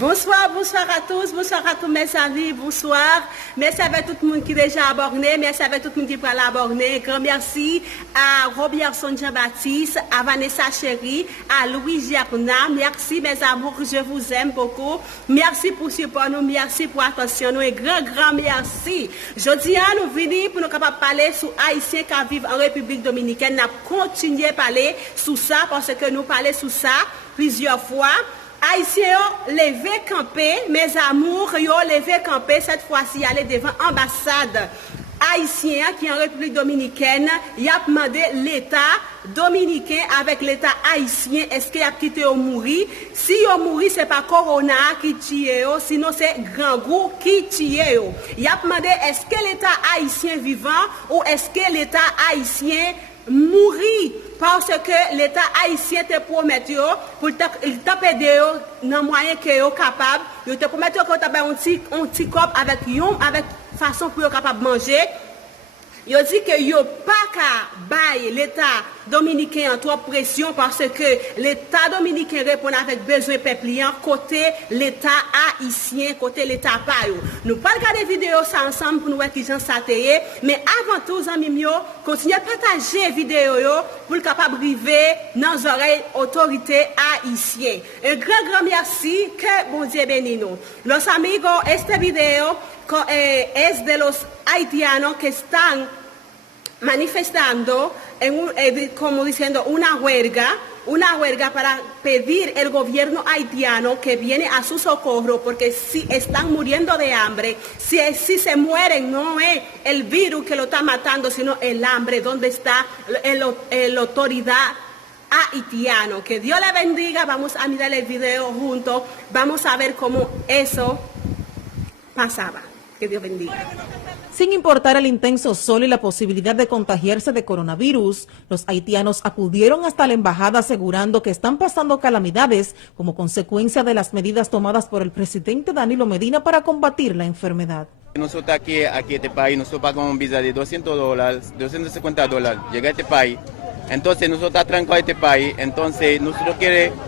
Bonsoir à tous mes amis, bonsoir. Merci à tout le monde qui est déjà abonné, merci à tout le monde qui est abonné. Grand merci à Robierson Jean-Baptiste, à Vanessa Chéri, à Louis Giapna. Merci mes amours, je vous aime beaucoup. Merci pour support nous, merci pour attention nous et grand merci. Jeudi, nous venons pour nous capables de parler sur Haïtiens qui vivent en République Dominicaine. Nous continuons à parler sur ça parce que nous parlons sur ça plusieurs fois. Haïtiens ont levé campé, mes amours, ils ont levé campé cette fois-ci aller devant l'ambassade haïtienne qui est en République Dominicaine. Il a demandé l'État dominicain avec l'État haïtien, est-ce qu'il a quitté au mourir? Si il mourir, ce n'est pas Corona qui tue, sinon c'est Grand Gou qui tue. Il a demandé est-ce que l'État haïtien vivant ou est-ce que l'État haïtien mourir parce que l'État haïtien te promet pour t'aider dans moyen que est capable, il te promet que tu as un petit cop avec façon pour être capable de manger. Il dit que yo pas qu'à bailler l'État dominicain en trop pression parce que l'État dominicain répond avec besoin peupliant côté l'État haïtien, côté l'État pas yo. Nous pas regarder vidéo ça ensemble pour nous voir qui gens ça mais avant tout amis mio, continuez à partager vidéo yo pour le capable arriver dans les oreilles autorités haïtiennes. Un grand merci que bon Dieu bénisse nous. Los amigos, esta video es de los haitianos que están manifestando, como diciendo una huelga para pedir el gobierno haitiano que viene a su socorro porque si están muriendo de hambre, si se mueren no es el virus que lo está matando, sino el hambre, donde está la autoridad haitiano. Que Dios le bendiga, vamos a mirar el video juntos, vamos a ver cómo eso pasaba. Que Dios bendiga. Sin importar el intenso sol y la posibilidad de contagiarse de coronavirus, los haitianos acudieron hasta la embajada asegurando que están pasando calamidades como consecuencia de las medidas tomadas por el presidente Danilo Medina para combatir la enfermedad. Nosotros aquí en este país, nosotros pagamos un visa de $200, $250, llega a este país. Entonces nosotros estamos trancados en este país, entonces nosotros queremos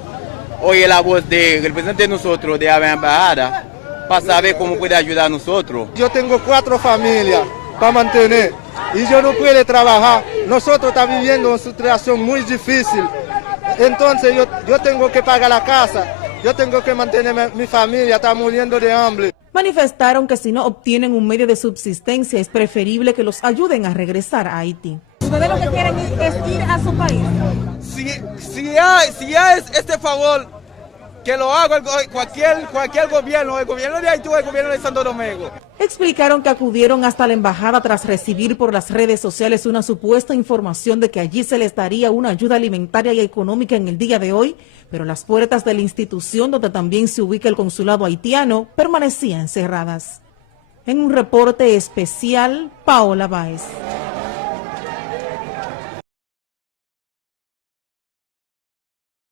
oír la voz del representante de nosotros, de la embajada, para saber cómo puede ayudar a nosotros. Yo tengo 4 familias para mantener y yo no puedo trabajar. Nosotros estamos viviendo una situación muy difícil. Entonces yo tengo que pagar la casa, yo tengo que mantener mi familia, está muriendo de hambre. Manifestaron que si no obtienen un medio de subsistencia es preferible que los ayuden a regresar a Haití. ¿Ustedes lo que quieren es ir a su país? Si hay este favor, que lo haga cualquier gobierno, el gobierno de Haití o el gobierno de Santo Domingo. Explicaron que acudieron hasta la embajada tras recibir por las redes sociales una supuesta información de que allí se les daría una ayuda alimentaria y económica en el día de hoy, pero las puertas de la institución donde también se ubica el consulado haitiano permanecían cerradas. En un reporte especial, Paola Báez.